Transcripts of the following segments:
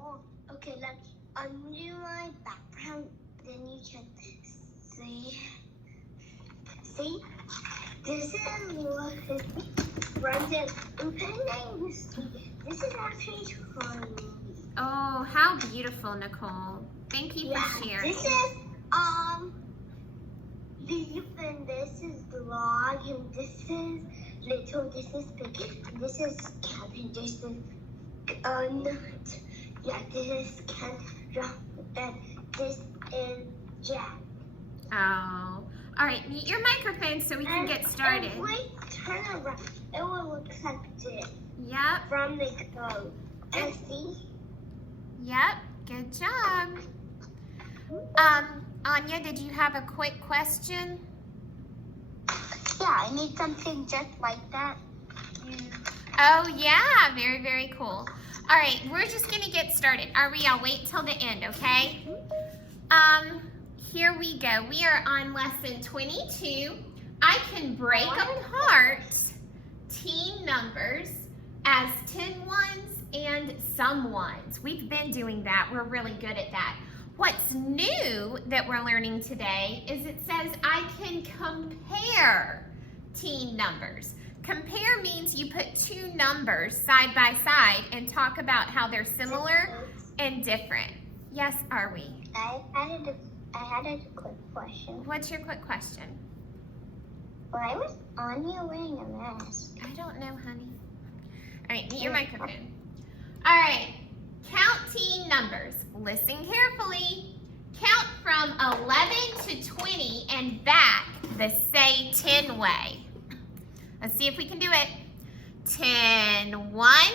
Oh, okay, like under my background, then you can see. See, this is what it runs in. I'm putting this. This is actually tiny. Oh, how beautiful, Nicole. Thank you for sharing. This is leaf, and this is log, and this is little, this is big, and this is cat, and this is nut. Yeah, this is cat, and this is Jack. Oh, all right. Mute your microphone so we can get started. And wait, turn around. It will look like this. Yep. From the code. And see? Yep. Good job. Anya, did you have a quick question? Yeah, I need something just like that. Oh, yeah. Very, very cool. All right. We're just going to get started. Ari, I'll wait till the end, okay? Here we go. We are on lesson 22. I can break apart teen numbers as 10 ones and some ones. We've been doing that. We're really good at that. What's new that we're learning today is it says I can compare teen numbers. Compare means you put two numbers side by side and talk about how they're similar and different. Yes, are we? I had a quick question. What's your quick question? Why was Anya wearing a mask? I don't know, honey. All right, mute your microphone. All right, count teen numbers. Listen carefully. Count from 11 to 20 and back the say 10 way. Let's see if we can do it. 10, 1,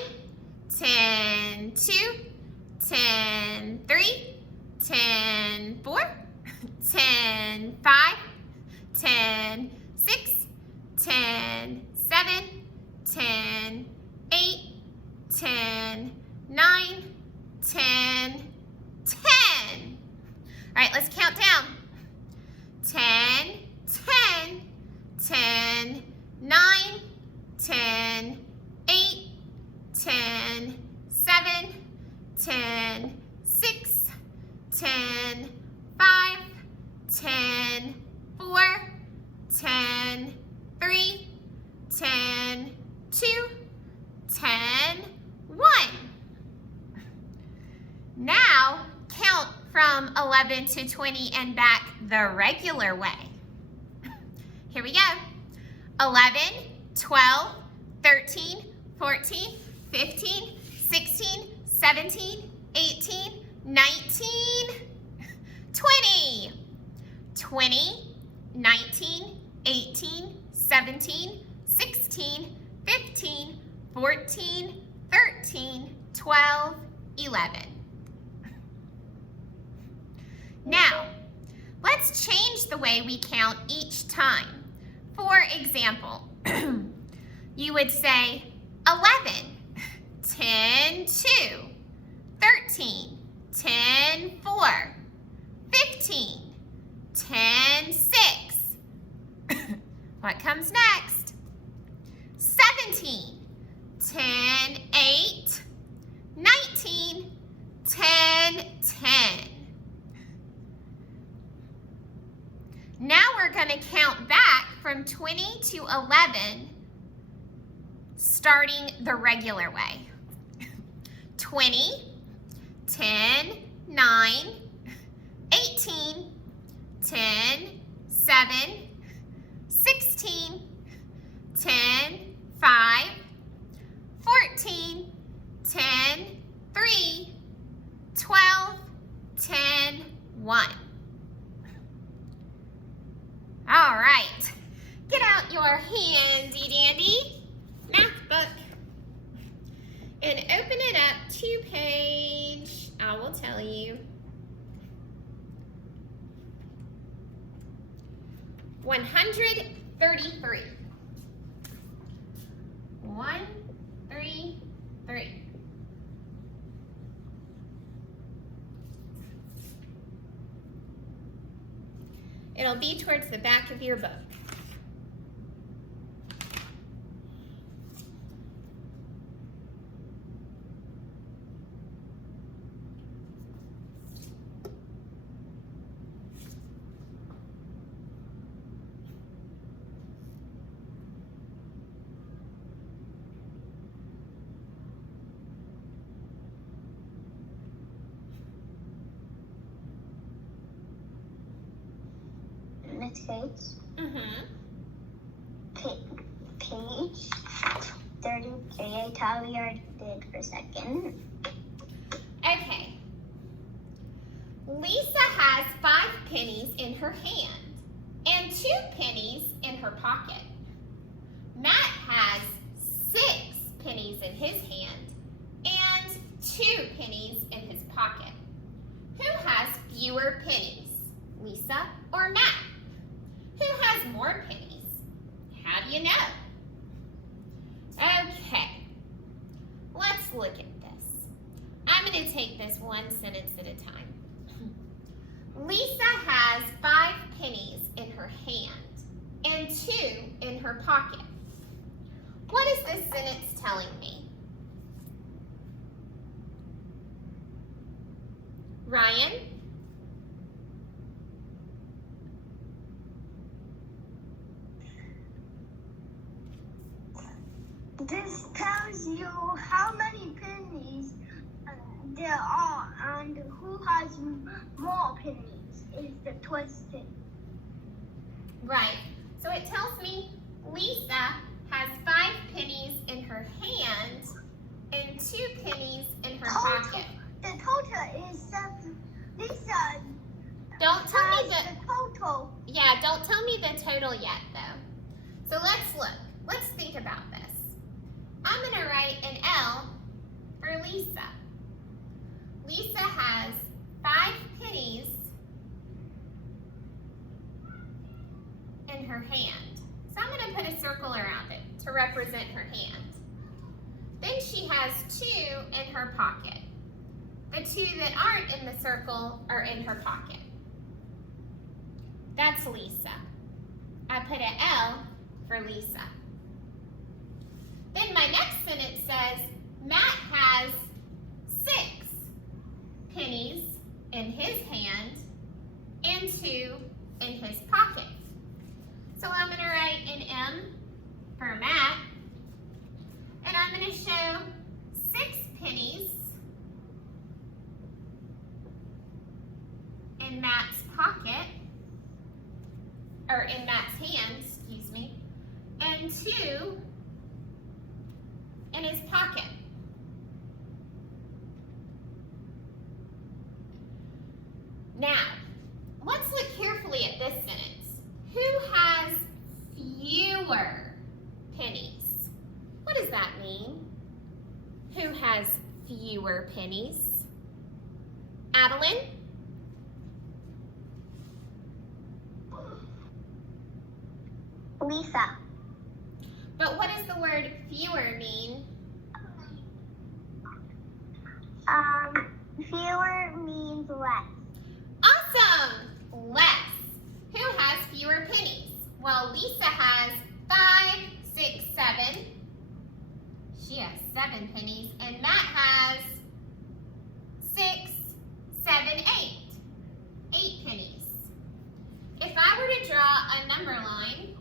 10, 2, 10, 3, 10, 4, 10, 5, 10, 6, 10, 7, 10, 8, 10, 9, 10, 10. All right, let's count down. 10, 10, 10, 9, 10, 8, 10, 7, 10, 6, 10, 5, 10, 4, 10, 3, 10, 2, 10, 1. Now, count from 11 to 20 and back the regular way. Here we go. 11, 12, 13, 14, 15, 16, 17, 18, 19, 20. 20, 19, 18, 17, 16, 15, 14, 13, 12, 11. Now, let's change the way we count each time. For example, you would say 11, 10, 2, 13, 10, 4, 15, 10, 6. What comes next? 17, 10, 8, 19, 10, 10. Now we're going to count back from 20 to 11, starting the regular way. 20, 10, 9, 18, 10, 7, 16, 10, 5, 14, 10, 3, 12, 10, 1. All right, get out your handy dandy math book and open it up to page, I will tell you, 133. 133. It'll be towards the back of your book. next page. Mm-hmm. Page 33. I thought we already did for a second. Okay. Lisa has 5 pennies in her hand and 2 pennies in her pocket. Matt has 6 pennies in his hand and 2 pennies in his pocket. Who has fewer pennies, Lisa or Matt? Who has more pennies? How do you know? Okay, let's look at this. I'm going to take this one sentence at a time. Lisa has 5 pennies in her hand and 2 in her pocket. What is this sentence telling me? Ryan? This tells you how many pennies there are and who has more pennies is the twisted. Right. So it tells me Lisa has 5 pennies in her hand and 2 pennies in her pocket. The total is 7. Lisa Don't tell me has the total. Yeah, don't tell me the total yet though. So let's look. Let's think about this. I'm going to write an L for Lisa. Lisa has 5 pennies in her hand. So I'm going to put a circle around it to represent her hand. Then she has 2 in her pocket. The 2 that aren't in the circle are in her pocket. That's Lisa. I put an L for Lisa. Then my next sentence says, Matt has 6 pennies in his hand and 2 in his pocket. So I'm going to write an M for Matt, and I'm going to show 6 pennies in Matt's pocket, or in Matt's hand, excuse me, and 2 in his pocket. Now, let's look carefully at this sentence. Who has fewer pennies? What does that mean? Who has fewer pennies? Adeline? Lisa. But what does the word fewer mean? Fewer means less. Awesome! Less. Who has fewer pennies? Well, Lisa has 5, 6, 7. She has 7 pennies. And Matt has 6, 7, 8. 8 pennies. If I were to draw a number line,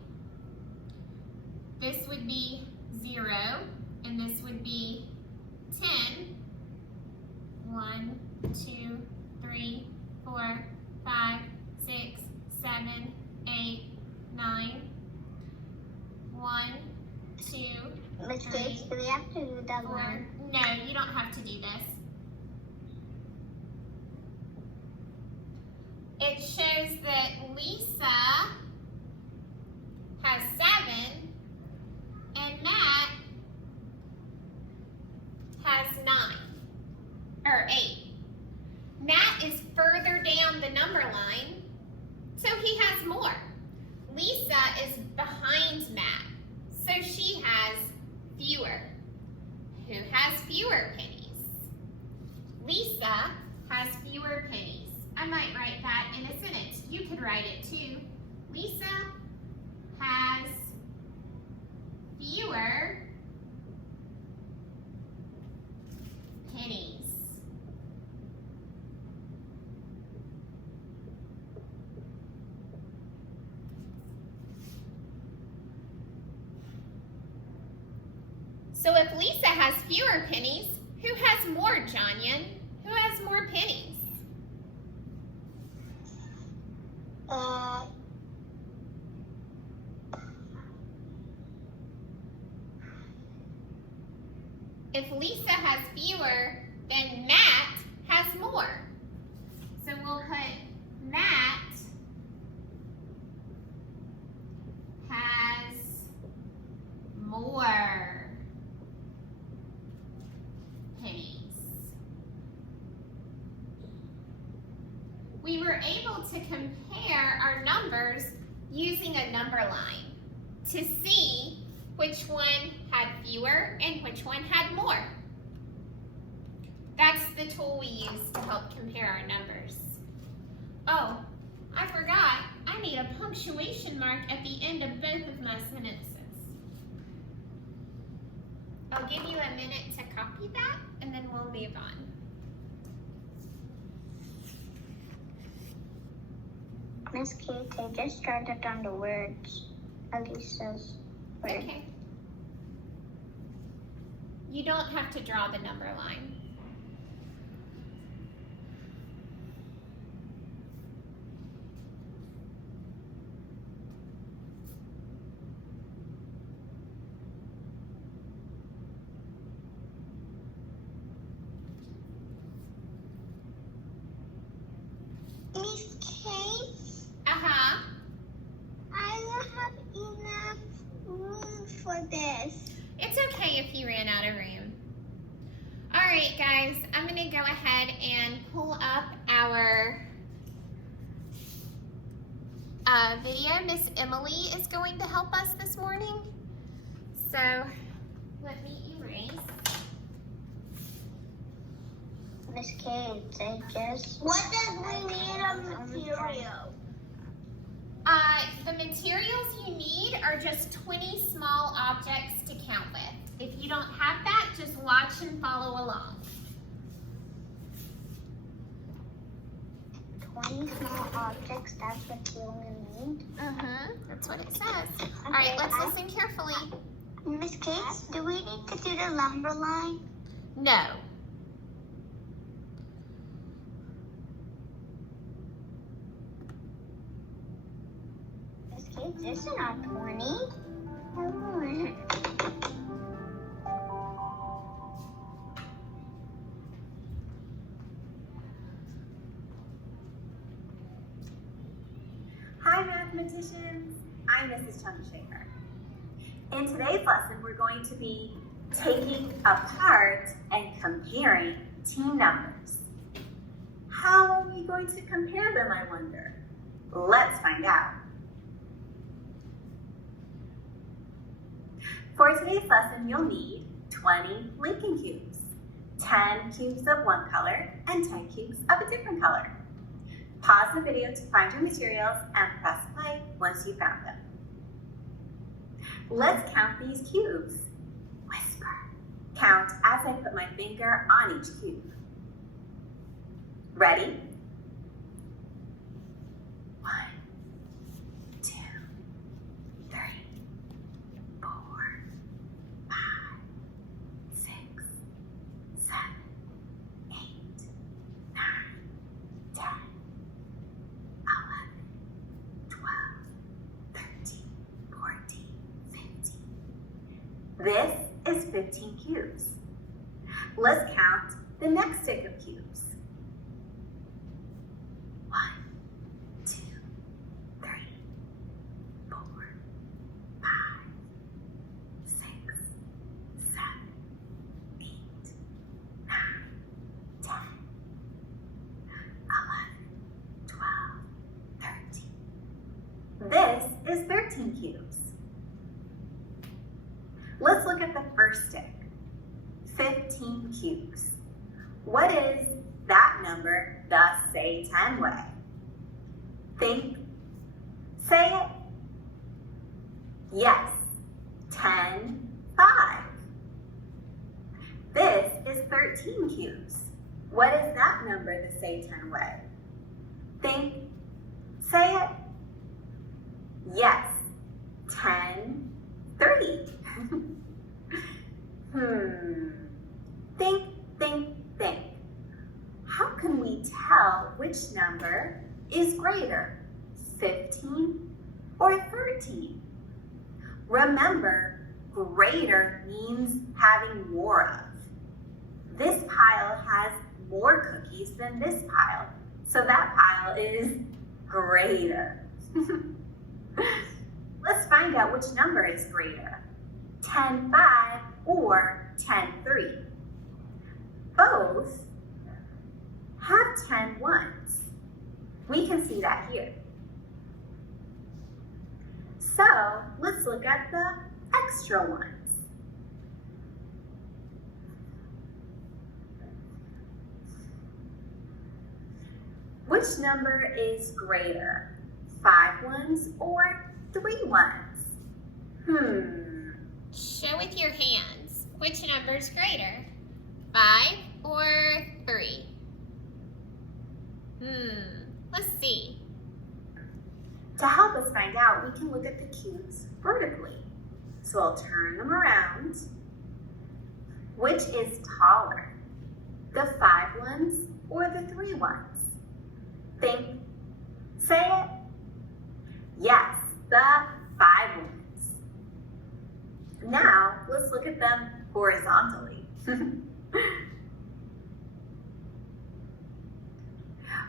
this would be 0, and this would be 10. 1, 2, 3, 4, 5, 6, 7, 8, 9. 1, 2, Miss Gage, do we have to do that 4. one? No, you don't have to do this. It shows that Lisa has 7 and Matt has 9, or 8. Matt is further down the number line, so he has more. Lisa is behind Matt, so she has fewer. Who has fewer pennies? Lisa has fewer pennies. I might write that in a sentence. You could write it too. Lisa has fewer pennies. So if Lisa has fewer pennies, who has more, Jonyan? Who has more pennies? if Lisa has fewer, then Matt has more. So we'll put Matt has more pennies. We were able to compare our numbers using a number line to see which one had fewer and which one had more. That's the tool we use to help compare our numbers. Oh, I forgot. I need a punctuation mark at the end of both of my sentences. I'll give you a minute to copy that and then we'll move on. Miss Kate, I just started on the words. Elisa's word. Okay. You don't have to draw the number line. Miss Kate, Uh-huh. I don't have enough room for this. It's okay if you ran out of room. All right, guys, I'm gonna go ahead and pull up our video. Miss Emily is going to help us this morning. So let me erase. Miss Kate, I guess. What does we need a material? The materials you need are just 20 small objects to count with. If you don't have that, just watch and follow along. 20 small objects, that's what you only need? That's what it says. All right, let's listen carefully. Miss Kate, do we need to do the number line? No. Miss Kate, this is not 20. Come on. Hi mathematicians, I'm Mrs. Chandrasekhar. In today's lesson, we're going to be taking apart and comparing team numbers. How are we going to compare them, I wonder? Let's find out. For today's lesson, you'll need 20 Lincoln cubes, 10 cubes of one color, and 10 cubes of a different color. Pause the video to find your materials and press play once you found them. Let's count these cubes. Whisper. Count as I put my finger on each cube. Ready? 1, 2, 3, 4, 5, 6, 7, 8, 9, 10. 12, 13, 14, 15. This is 15 cubes. Let's count the next stick of cubes. 1, 2, 3, 4, 5, 6, 7, 8, 9, 10, 11, 12, 13. This is 13 cubes. Let's look at the first stick, 15 cubes. What is that number the say 10 way? Think, say it. Yes, 10, 5. This is 13 cubes. What is that number the say 10 way? Think, say it. Yes, 10, 3. Think, think, think. How can we tell which number is greater, 15 or 13? Remember, greater means having more of. This pile has more cookies than this pile, so that pile is greater. Let's find out which number is greater, 10-5 or 10-3. Both have 10 ones. We can see that here. So let's look at the extra ones. Which number is greater, 5 ones or 3 ones? Show with your hands. Which number is greater, 5 or 3? Let's see. To help us find out, we can look at the cubes vertically. So I'll turn them around. Which is taller, the 5 ones or the 3 ones? Think. Say it. Yes, the 5 ones. Now, let's look at them horizontally.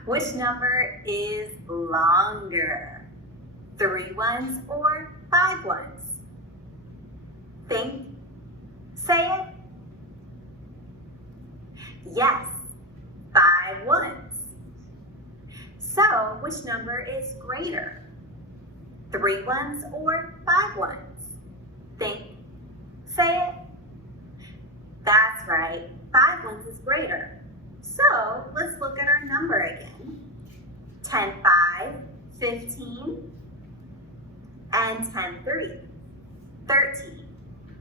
Which number is longer, 3 ones or 5 ones? Think. Say it. Yes, 5 ones. So, which number is greater, 3 ones or 5 ones? Think. Say it. That's right, 5 ones is greater. So, let's look at our number again. 10-5, 15, and 10-3, 13.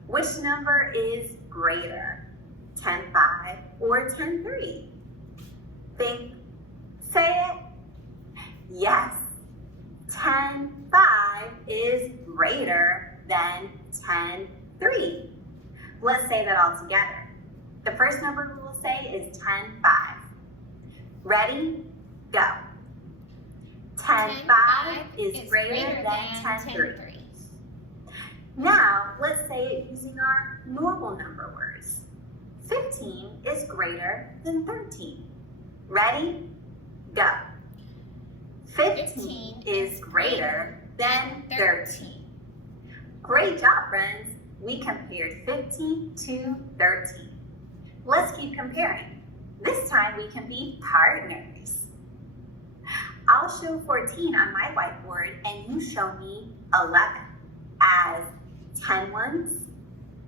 Which number is greater, 10-5 or 10-3? Think. Say it. Yes, 10-5 is greater than 10-3. Let's say that all together. The first number we will say is 10-5. Ready? Go. 10-5 is greater than 10-3. Now, let's say it using our normal number words. 15 is greater than 13. Ready? Go. 15 is greater than 13. Great job, friends. We compared 15 to 13. Let's keep comparing. This time we can be partners. I'll show 14 on my whiteboard and you show me 11 as 10 ones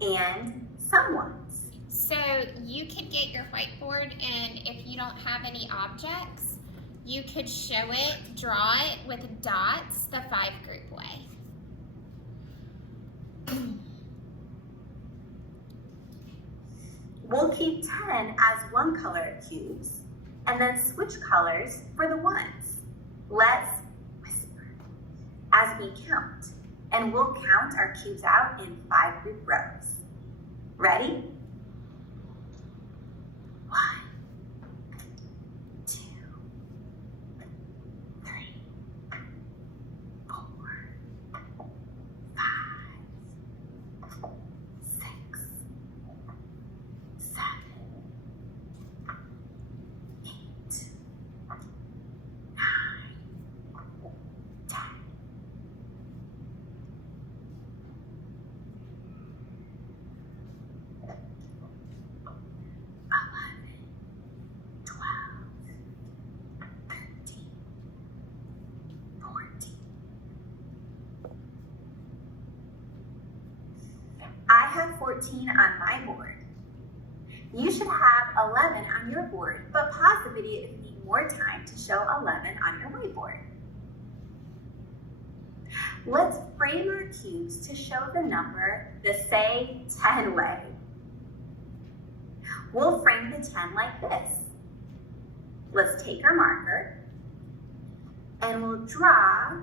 and some ones. So you could get your whiteboard, and if you don't have any objects, you could show it, draw it with dots the 5 group way. We'll keep 10 as one color cubes and then switch colors for the ones. Let's whisper as we count, and we'll count our cubes out in 5 group rows. Ready? 1, 2, 3, 4, 5, 6, 7, 8, 9, 10. I have 14 on my board. You should have 11 on your board, but pause the video if you need more time to show 11 on your whiteboard. Let's frame our cubes to show the number the say 10 way. We'll frame the 10 like this. Let's take our marker and we'll draw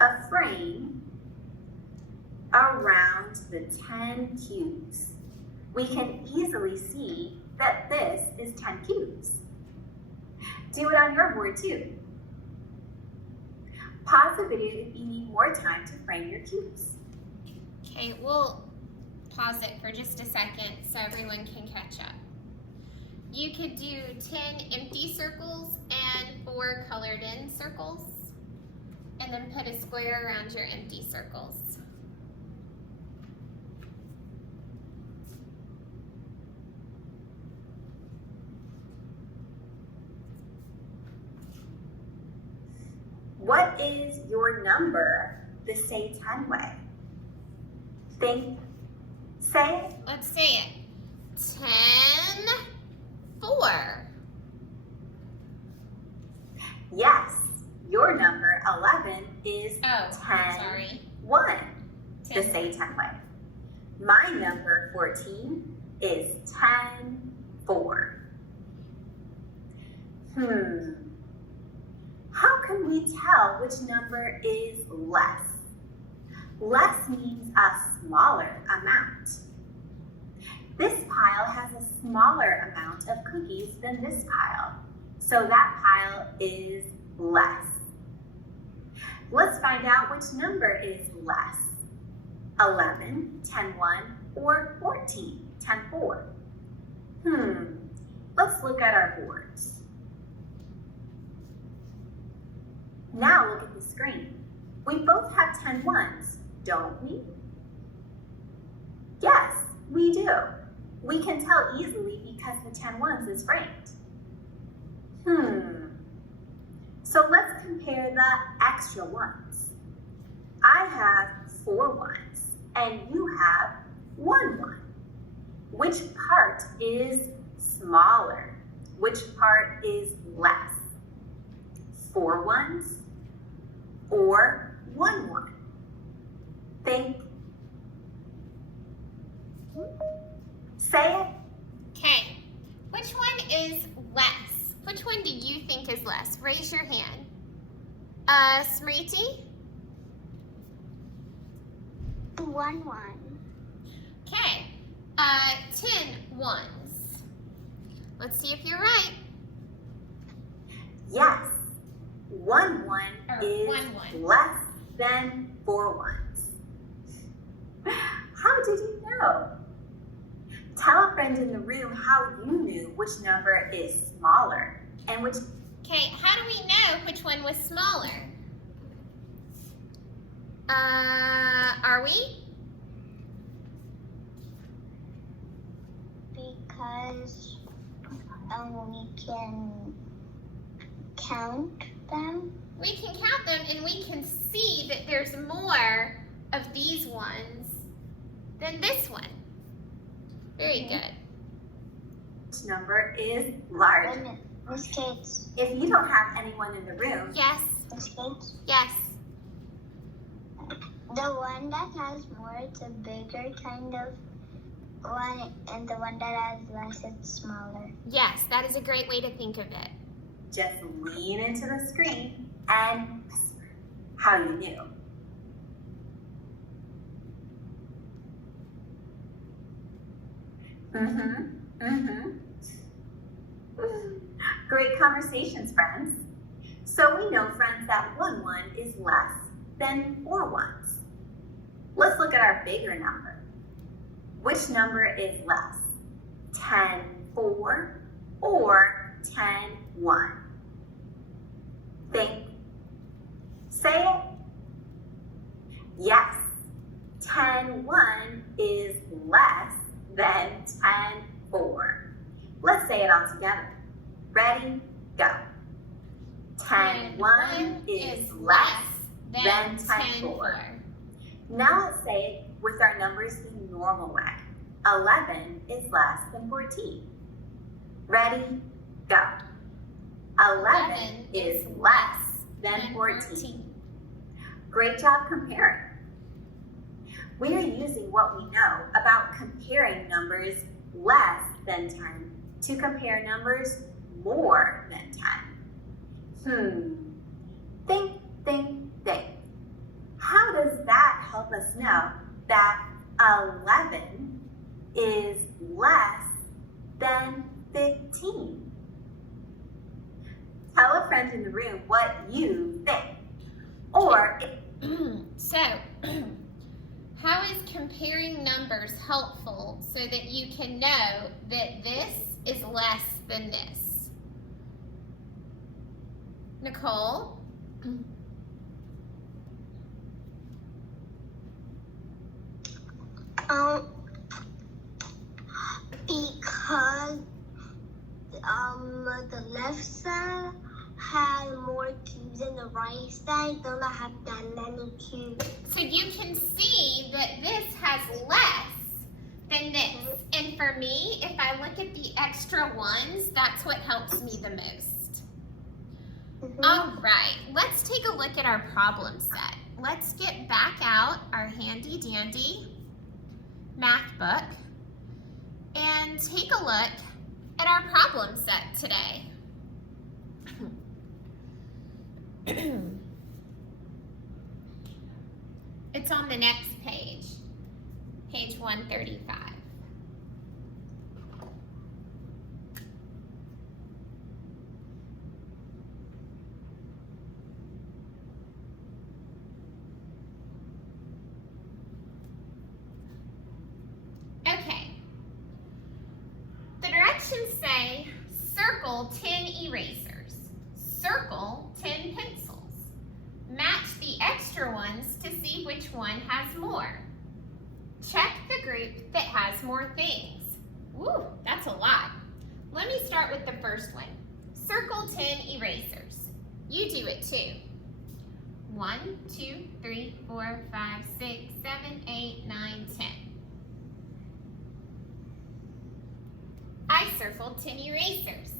a frame around the 10 cubes. We can easily see that this is 10 cubes. Do it on your board too. Pause the video if you need more time to frame your cubes. Okay, we'll pause it for just a second so everyone can catch up. You could do 10 empty circles and 4 colored in circles, and then put a square around your empty circles. What is your number the say 10 way? Think, say, Let's say it. 10, 4. yes, your number 11 is Oh, 10, sorry. 1, the 10. say 10 way. My number 14 is 10, 4. How can we tell which number is less? Less means a smaller amount. This pile has a smaller amount of cookies than this pile, so that pile is less. Let's find out which number is less. 11, 10, 1, or 14, 10, 4. Let's look at our boards. Now look at the screen. We both have 10 ones, don't we? Yes, we do. We can tell easily because the 10 ones is ranked. So let's compare the extra ones. I have 4 ones and you have 1 1. Which part is smaller? Which part is less? 4 ones or 1 1? Think. Say it. Okay, which one is less? Which one do you think is less? Raise your hand. Smriti? 1 1. Okay, 10 ones. Let's see if you're right. Yes. 1 1 Or is 1 1. less than 4 ones. How did you know? Tell a friend in the room how you knew which number is smaller and which. Okay, how do we know which one was smaller? Are we? Because we can count them. We can count them and we can see that there's more of these ones than this one. Very good. Which number is larger? And Miss Kate's. If you don't have anyone in the room, Yes, Miss Kate's. yes. The one that has more, it's a bigger kind of one, and the one that has less, it's smaller. Yes, that is a great way to think of it. just lean into the screen and whisper how you knew. Great conversations, friends. So we know, friends, that 1 1 is less than 4 ones. Let's look at our bigger number. Which number is less? 10 4 or 10 1? Think. Say it. Yes, 10 1 is less than 10 4. Let's say it all together. Ready? Go. 10 1 is less than 10 4. Now let's say it with our numbers the normal way. 11 is less than 14. Ready? Go. 11 is less than 14. Great job comparing. We are using what we know about comparing numbers less than 10 to compare numbers more than 10. Think, think, think. How does that help us know that 11 is less than 15? Tell a friend in the room what you think. Or, So, How is comparing numbers helpful so that you can know that this is less than this? Nicole? Because the left side had more cubes than the right side don't have that many cubes. So you can see that this has less than this. And for me, if I look at the extra ones, that's what helps me the most. All right, let's take a look at our problem set. Let's get back out our handy dandy math book and take a look at our problem set today. It's on the next page, page 135. Okay. The directions say circle 10 erasers, circle 10 pencils. Match the extra ones to see which one has more. Check the group that has more things. Woo, that's a lot. Let me start with the first one. Circle 10 erasers. You do it too. 1, 2, 3, 4, 5, 6, 7, 8, 9, 10. I circled 10 erasers.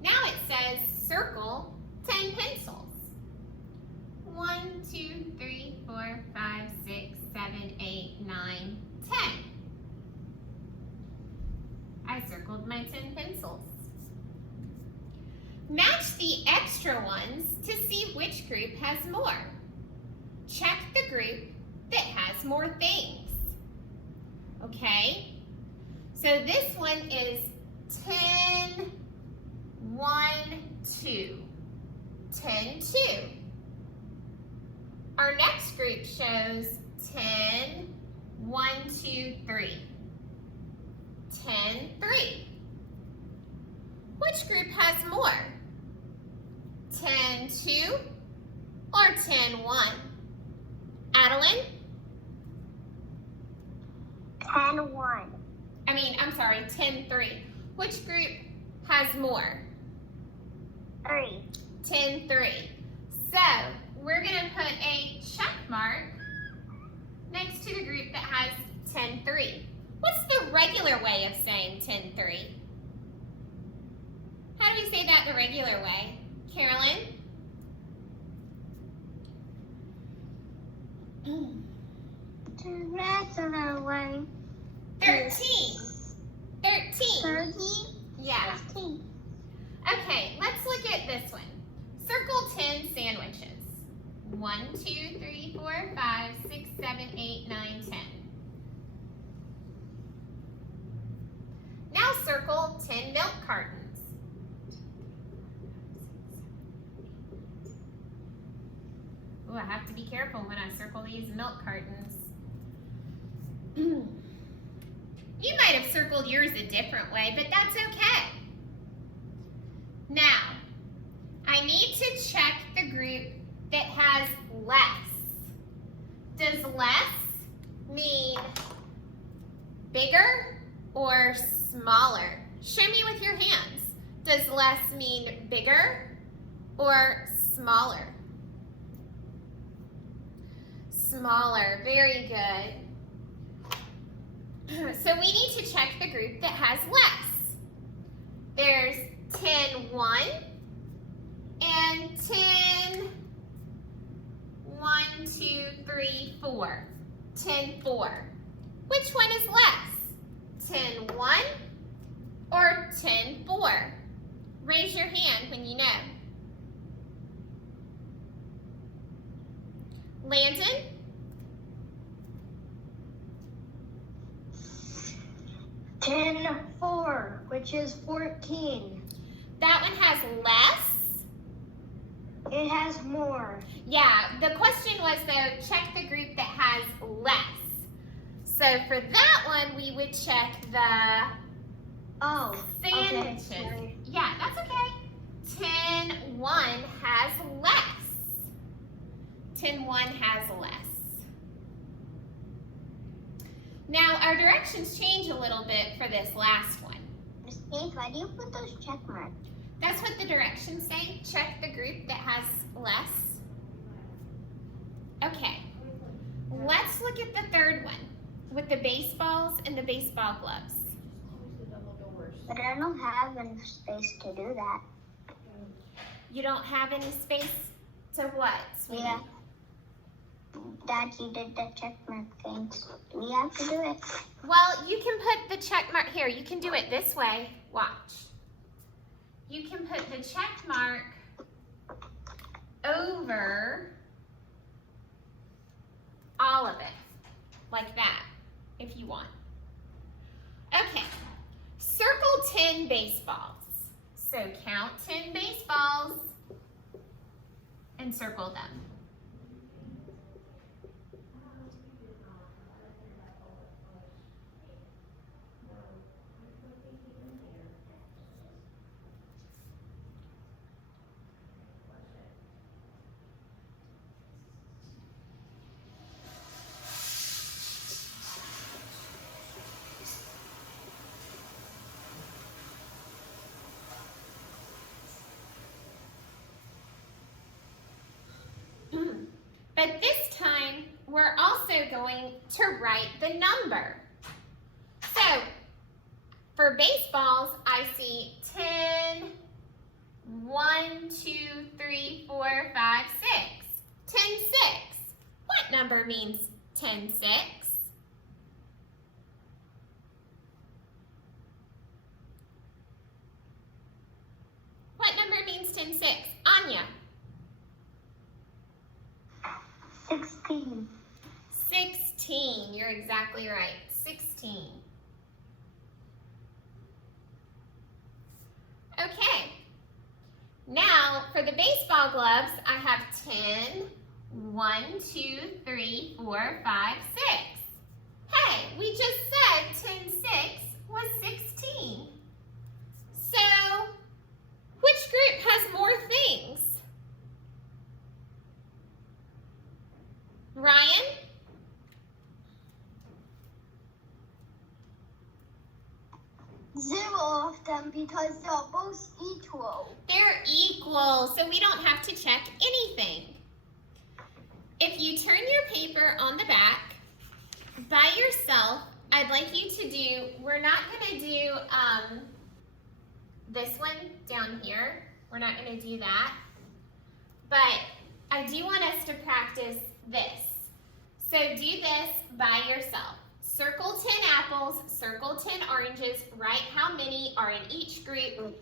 Now it says circle 10 pencils. 1, 2, 3, 4, 5, 6, 7, 8, 9, 10. I circled my 10 pencils. Match the extra ones to see which group has more. Check the group that has more things. Okay? So this one is 10, 1, 2. 10, 2. Our next group shows 10, 1, 2, 3. 10, 3. Which group has more? 10, 2 or 10, 1? Adeline? 10, 1. I'm sorry, 10, 3. Which group has more? 3. 10, 3. So, we're going to put a check mark next to the group that has 10, 3. What's the regular way of saying 10, 3? How do we say that the regular way? Carolyn? The regular way. 13. 13. 30. Yeah. 15. Okay, let's look at this one. Circle 10 sandwiches. 1, 2, 3, 4, 5, 6, 7, 8, 9, 10. Now circle 10 milk cartons. Oh, I have to be careful when I circle these milk cartons. You might have circled yours a different way, but that's okay. Now, I need to check the group that has less. Does less mean bigger or smaller? Show me with your hands. Does less mean bigger or smaller? Smaller, very good. So we need to check the group that has less. There's 10, 1 and 10, 1, 2, 3, 4. 10, 4. Which one is less? 10, 1 or 10, 4? Raise your hand when you know. Landon? 10, 4, which is 14. That one has less It has more. Yeah, the question was though, check the group that has less. So for that one, we would check the Oh. sandwiches. Okay. Yeah, that's okay. 10-1 has less. 10-1 has less. Now our directions change a little bit for this last one. Miss Kate, why do you put those check marks? That's what the directions say. Check the group that has less. Okay, let's look at the third one with the baseballs and the baseball gloves. But I don't have enough space to do that. You don't have any space to what, sweetie? Yeah. Dad, you did the check mark things. We have to do it. Well, you can put the check mark here. You can do it this way. Watch. You can put the check mark over all of it, like that, if you want. Okay, circle 10 baseballs. So count 10 baseballs and circle them. But this time, we're also going to write the number. So, for baseballs, I see 10, 1, 2, 3, 4, 5, 6. 10, 6. What number means 10, 6? What number means 10, 6? Anya. 16. 16, you're exactly right, 16. Okay, now for the baseball gloves, I have 10, 1, 2, 3, 4, 5, 6. Hey, we just said 10, 6 was 16. So, which group has more things? Ryan? Zero of them because they're both equal. They're equal, so we don't have to check anything. If you turn your paper on the back by yourself, I'd like you to do, we're not going to do this one down here. We're not going to do that. But I do want us to practice this. So do this by yourself. Circle 10 apples, circle 10 oranges, write how many are in each group,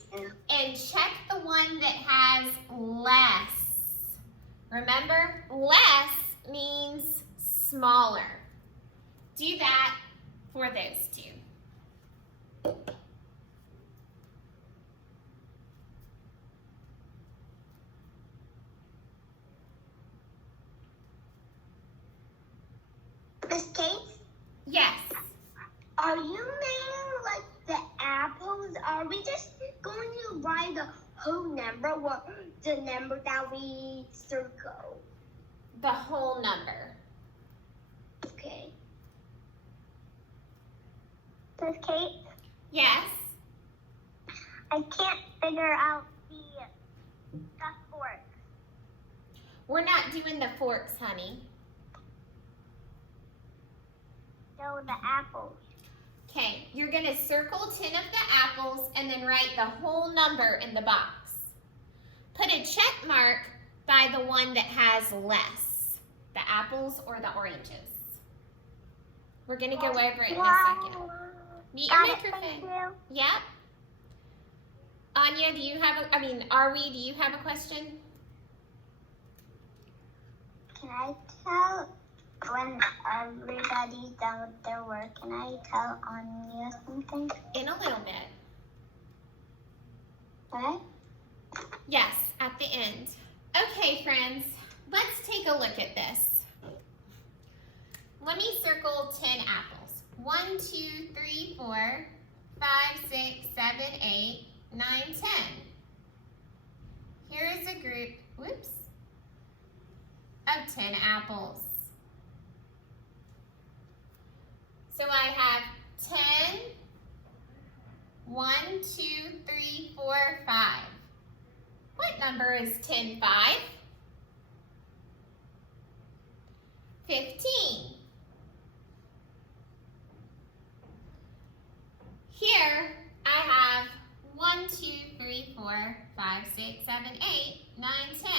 and check the one that has less. Remember, less means smaller. Do that for those two. Miss Kate, Yes. are you meaning like the apples? Are we just going to write the whole number or the number that we circle? The whole number. Okay. Miss Kate, Yes. I can't figure out the fork. We're not doing the forks, honey. No, the apples. Okay, you're gonna circle 10 of the apples and then write the whole number in the box. Put a check mark by the one that has less, the apples or the oranges. We're gonna go over it in a second. Mute your microphone. Yep. Anya, do you have Arwie, do you have a question? Can I tell when everybody's done with their work? Can I tell Anya something? In a little bit. What? Yes, at the end. Okay, friends, let's take a look at this. Let me circle 10 apples. 1, 2, 3, 4, 5, 6, 7, 8, 9, 10. Here is a group, whoops, of 10 apples. So I have 10, 1, 2, 3, 4, 5. What number is 10, 5? 15. Here I have 1, 2, 3, 4, 5, 6, 7, 8, 9, 10.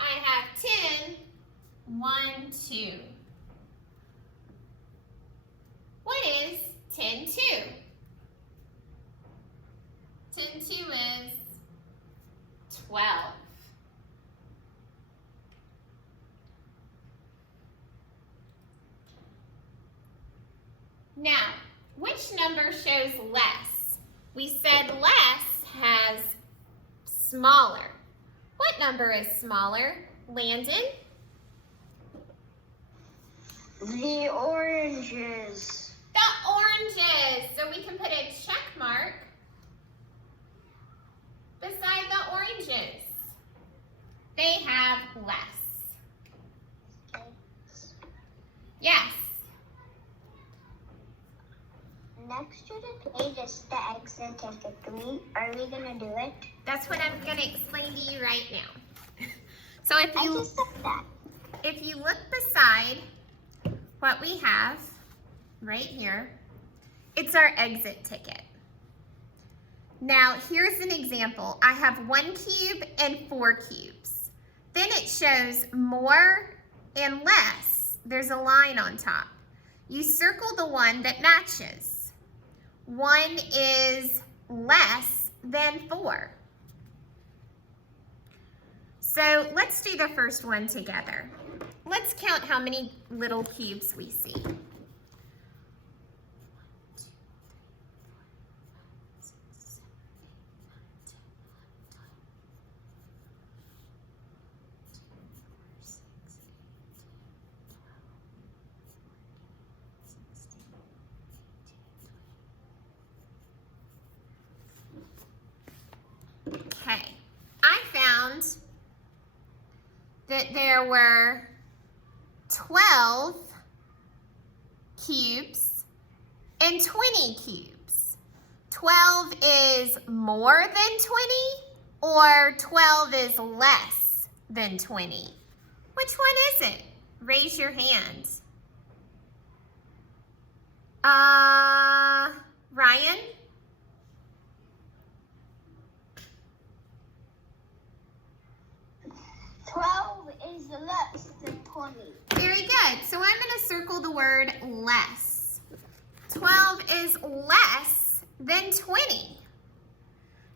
I have 10, 1, 2. What is 10, 2? 10, 2 is 12. Now, which number shows less? We said less has smaller. What number is smaller? Landon? The oranges. The oranges. So we can put a check mark beside the oranges. They have less. Yes. Next to the page is the exit ticket. Are we gonna do it? That's what I'm going to explain to you right now. So if I you just said that. if you look beside what we have right here, it's our exit ticket. Now, here's an example. I have 1 cube and 4 cubes. Then it shows more and less. There's a line on top. You circle the one that matches. 1 is less than 4. So let's do the first one together. Let's count how many little cubes we see. 1, 2, 3, 4, 5, 6, 7, 8, 9, 10, 11, 12. 2, 4, 6, 8, 10, 12, 14, 16, 18, 20. Okay, I found that there were 12 cubes and 20 cubes. 12 is more than 20 or 12 is less than 20? Which one is it? Raise your hand. Ryan? Is less than 20. Very good. So I'm going to circle the word less. 12 is less than 20.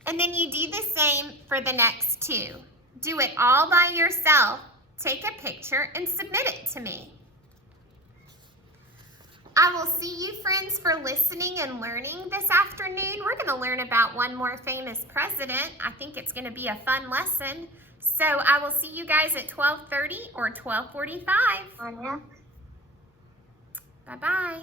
And then you do the same for the next two. Do it all by yourself. Take a picture and submit it to me. I will see you, friends, for listening and learning this afternoon. We're going to learn about one more famous president. I think it's going to be a fun lesson. So I will see you guys at 12:30 or 12:45. Bye-bye.